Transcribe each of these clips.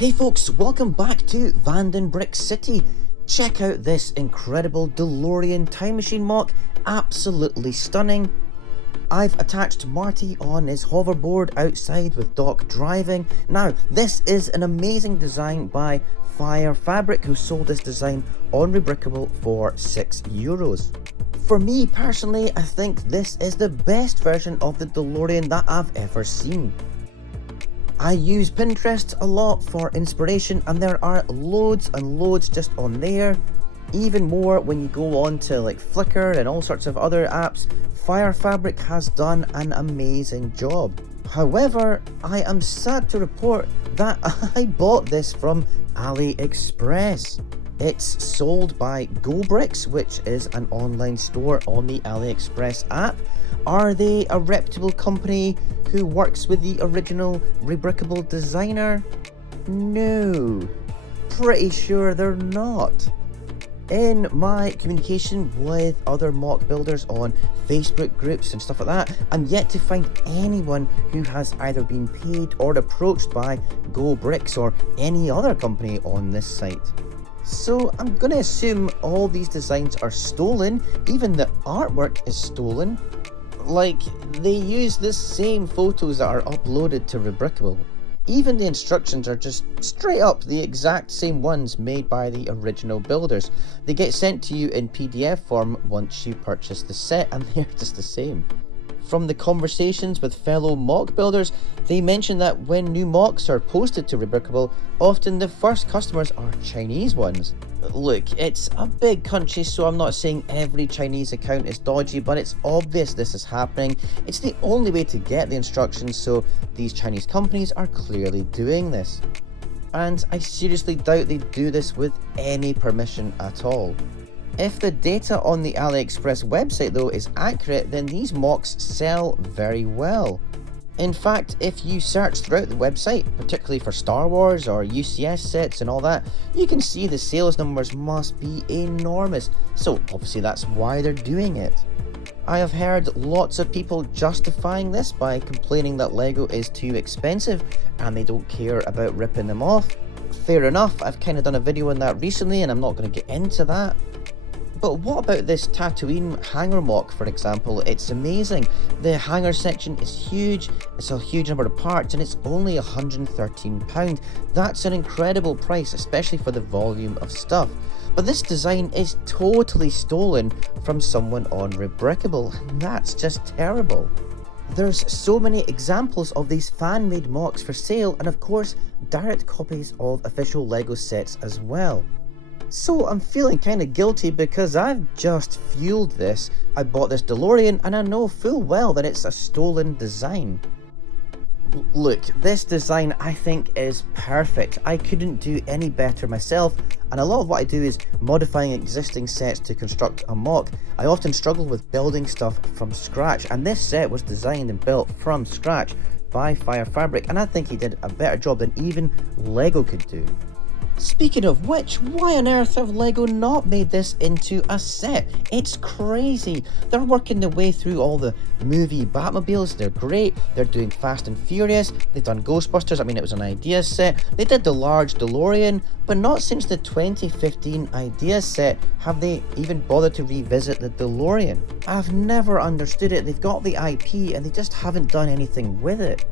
Hey folks, welcome back to Brick City. Check out this incredible DeLorean time machine mock, absolutely stunning. I've attached Marty on his hoverboard outside with Doc driving. Now, this is an amazing design by Fabric, who sold this design on Rebrickable for €6. For me personally, I think this is the best version of the DeLorean that I've ever seen. I use Pinterest a lot for inspiration, and there are loads and loads just on there. Even more when you go on to like Flickr and all sorts of other apps. Fabric has done an amazing job. However, I am sad to report that I bought this from Ali Express. It's sold by Bricks, which is an online store on the AliExpress app. Are they a reputable company who works with the original rebrickable designer? No, pretty sure they're not. In my communication with other mock builders on Facebook groups and stuff like that, I'm yet to find anyone who has either been paid or approached by Bricks or any other company on this site. So I'm gonna assume all these designs are stolen. Even the artwork is stolen. Like, they use the same photos that are uploaded to Rebrickable. Even the instructions are just straight up the exact same ones made by the original builders. They get sent to you in PDF form once you purchase the set, and they're just the same. From the conversations with fellow mock builders, they mention that when new mocks are posted to Rebrickable, often the first customers are Chinese ones. Look, it's a big country, so I'm not saying every Chinese account is dodgy, but it's obvious this is happening. It's the only way to get the instructions, so these Chinese companies are clearly doing this. And I seriously doubt they do this with any permission at all. If the data on the AliExpress website though is accurate, then these mocks sell very well. In fact, if you search throughout the website, particularly for Star Wars or UCS sets and all that, you can see the sales numbers must be enormous, so obviously that's why they're doing it. I have heard lots of people justifying this by complaining that Lego is too expensive and they don't care about ripping them off. Fair enough, I've kind of done a video on that recently and I'm not going to get into that. But what about this Tatooine hangar mock, for example? It's amazing. The hangar section is huge, it's a huge number of parts, and it's only £113. That's an incredible price, especially for the volume of stuff. But this design is totally stolen from someone on Rebrickable, and that's just terrible. There's so many examples of these fan-made mocks for sale, and of course, direct copies of official Lego sets as well. So I'm feeling kind of guilty because I've just fueled this. I bought this DeLorean and I know full well that it's a stolen design. Look, this design I think is perfect. I couldn't do any better myself, and a lot of what I do is modifying existing sets to construct a mock. I often struggle with building stuff from scratch, and this set was designed and built from scratch by Fabric, and I think he did a better job than even Lego could do. Speaking of which, why on earth have Lego not made this into a set? It's crazy. They're working their way through all the movie Batmobiles, they're great. They're doing Fast and Furious, they've done Ghostbusters, I mean it was an idea set. They did the large DeLorean, but not since the 2015 idea set have they even bothered to revisit the DeLorean. I've never understood it. They've got the IP and they just haven't done anything with it.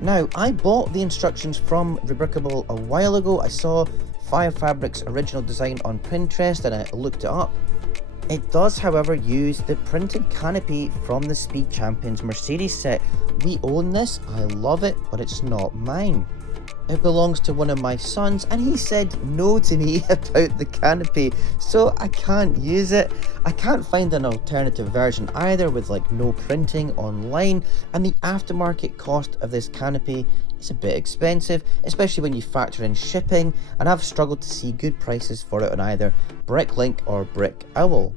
Now, I bought the instructions from Rebrickable a while ago. I saw Fabric's original design on Pinterest and I looked it up. It does, however, use the printed canopy from the Speed Champions Mercedes set. We own this, I love it, but it's not mine. It belongs to one of my sons and he said no to me about the canopy, so I can't use it. I can't find an alternative version either with like no printing online, and the aftermarket cost of this canopy is a bit expensive, especially when you factor in shipping, and I've struggled to see good prices for it on either Bricklink or Brick Owl.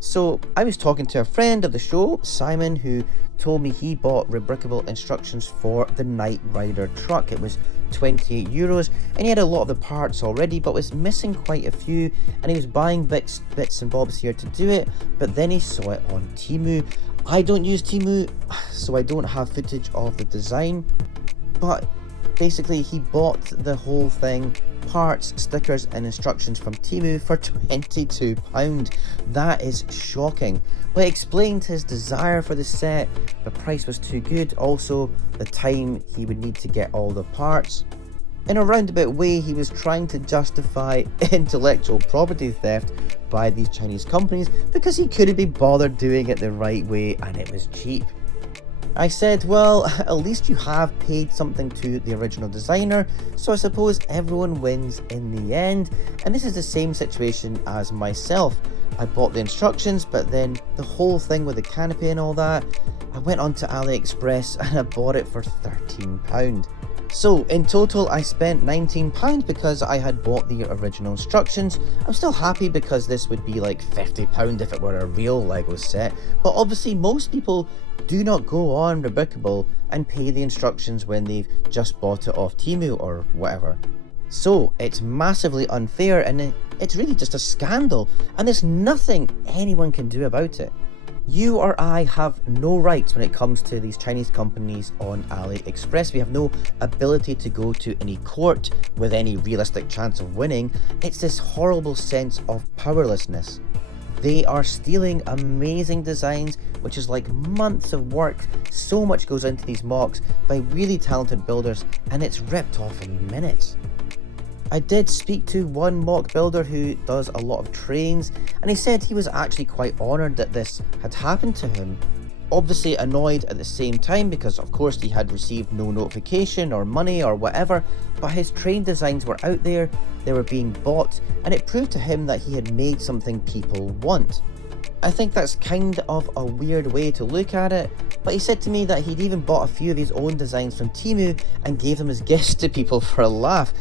So I was talking to a friend of the show, Simon, who told me he bought Rebrickable instructions for the Knight Rider truck. It was €28 and he had a lot of the parts already but was missing quite a few, and he was buying bits and bobs here to do it, but then he saw it on Temu. I don't use Temu, so I don't have footage of the design, but Basically, he bought the whole thing, parts, stickers and instructions from Temu for £22. That is shocking. But he explained his desire for the set, the price was too good, also the time he would need to get all the parts. In a roundabout way, he was trying to justify intellectual property theft by these Chinese companies because he couldn't be bothered doing it the right way and it was cheap. I said, well, at least you have paid something to the original designer, so I suppose everyone wins in the end. And this is the same situation as myself. I bought the instructions, but then the whole thing with the canopy and all that, I went onto Ali Express and I bought it for £13. So in total I spent £19 because I had bought the original instructions. I'm still happy because this would be like £50 if it were a real Lego set, but obviously most people do not go on rebrickable and pay the instructions when they've just bought it off Temu or whatever. So it's massively unfair and it's really just a scandal, and there's nothing anyone can do about it. You or I have no rights when it comes to these Chinese companies on Ali Express. We have no ability to go to any court with any realistic chance of winning. It's this horrible sense of powerlessness. They are stealing amazing designs, which is like months of work. So much goes into these mocks by really talented builders, and it's ripped off in minutes. I did speak to one mock builder who does a lot of trains, and he said he was actually quite honoured that this had happened to him. Obviously annoyed at the same time because of course he had received no notification or money or whatever, but his train designs were out there, they were being bought, and it proved to him that he had made something people want. I think that's kind of a weird way to look at it, but he said to me that he'd even bought a few of his own designs from Temu and gave them as gifts to people for a laugh.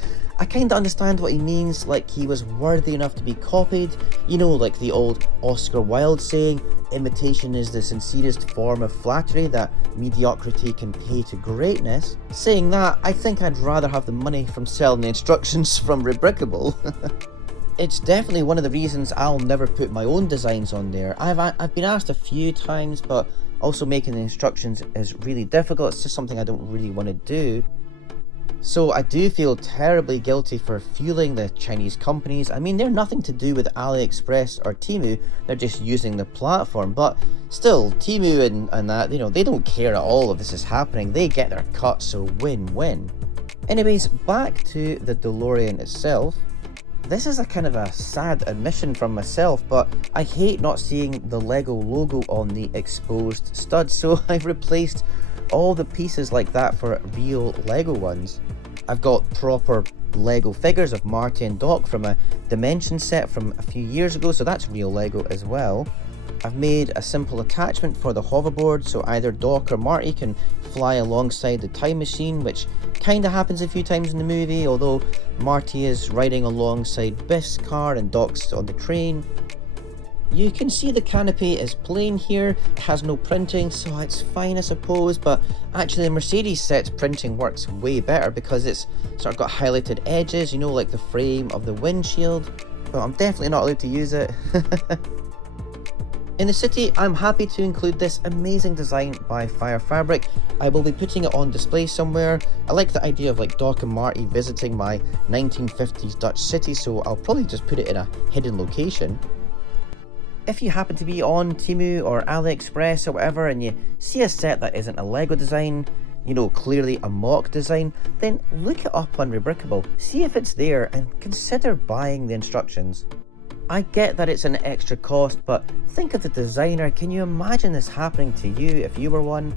I kinda understand what he means, like he was worthy enough to be copied, you know, like the old Oscar Wilde saying, imitation is the sincerest form of flattery that mediocrity can pay to greatness. Saying that, I think I'd rather have the money from selling the instructions from rebrickable. It's definitely one of the reasons I'll never put my own designs on there. I've been asked a few times, but also making the instructions is really difficult. It's just something I don't really want to do. So I do feel terribly guilty for fueling the Chinese companies. I mean, they're nothing to do with AliExpress or Temu, they're just using the platform, but still, Temu and that, you know, they don't care at all if this is happening, they get their cut, so win-win. Anyways, back to the DeLorean itself. This is a kind of a sad admission from myself, but I hate not seeing the Lego logo on the exposed studs, so I've replaced all the pieces like that for real Lego ones. I've got proper Lego figures of Marty and Doc from a Dimension set from a few years ago, so that's real Lego as well. I've made a simple attachment for the hoverboard so either Doc or Marty can fly alongside the time machine, which kinda happens a few times in the movie, although Marty is riding alongside Biff's car and Doc's on the train. You can see the canopy is plain here, it has no printing, so it's fine I suppose, but actually the Mercedes set's printing works way better because it's sort of got highlighted edges, you know, like the frame of the windshield, but I'm definitely not allowed to use it. In the city, I'm happy to include this amazing design by Fabric. I will be putting it on display somewhere. I like the idea of like Doc and Marty visiting my 1950s Dutch city, so I'll probably just put it in a hidden location. If you happen to be on Temu or AliExpress or whatever and you see a set that isn't a Lego design, you know, clearly a mock design, then look it up on Rebrickable, see if it's there and consider buying the instructions. I get that it's an extra cost, but think of the designer. Can you imagine this happening to you if you were one?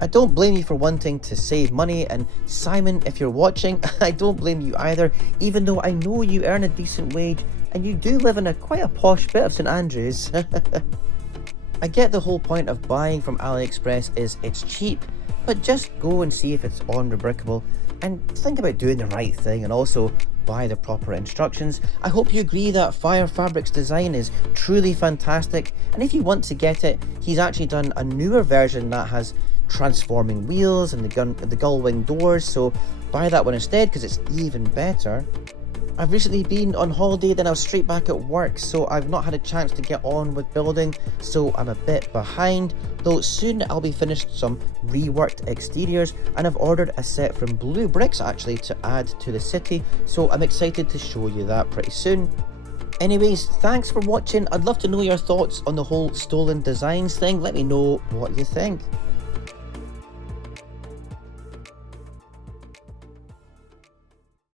I don't blame you for wanting to save money, and Simon, if you're watching, I don't blame you either, even though I know you earn a decent wage and you do live in quite a posh bit of St Andrews. I get the whole point of buying from AliExpress is it's cheap, but just go and see if it's on Rebrickable and think about doing the right thing and also buy the proper instructions. I hope you agree that Fabric's design is truly fantastic, and if you want to get it, he's actually done a newer version that has transforming wheels and the gull wing doors, so buy that one instead because it's even better. I've recently been on holiday, then I was straight back at work, so I've not had a chance to get on with building, so I'm a bit behind, though soon I'll be finished some reworked exteriors, and I've ordered a set from Blue Bricks actually to add to the city, so I'm excited to show you that pretty soon. Anyways, thanks for watching. I'd love to know your thoughts on the whole stolen designs thing. Let me know what you think.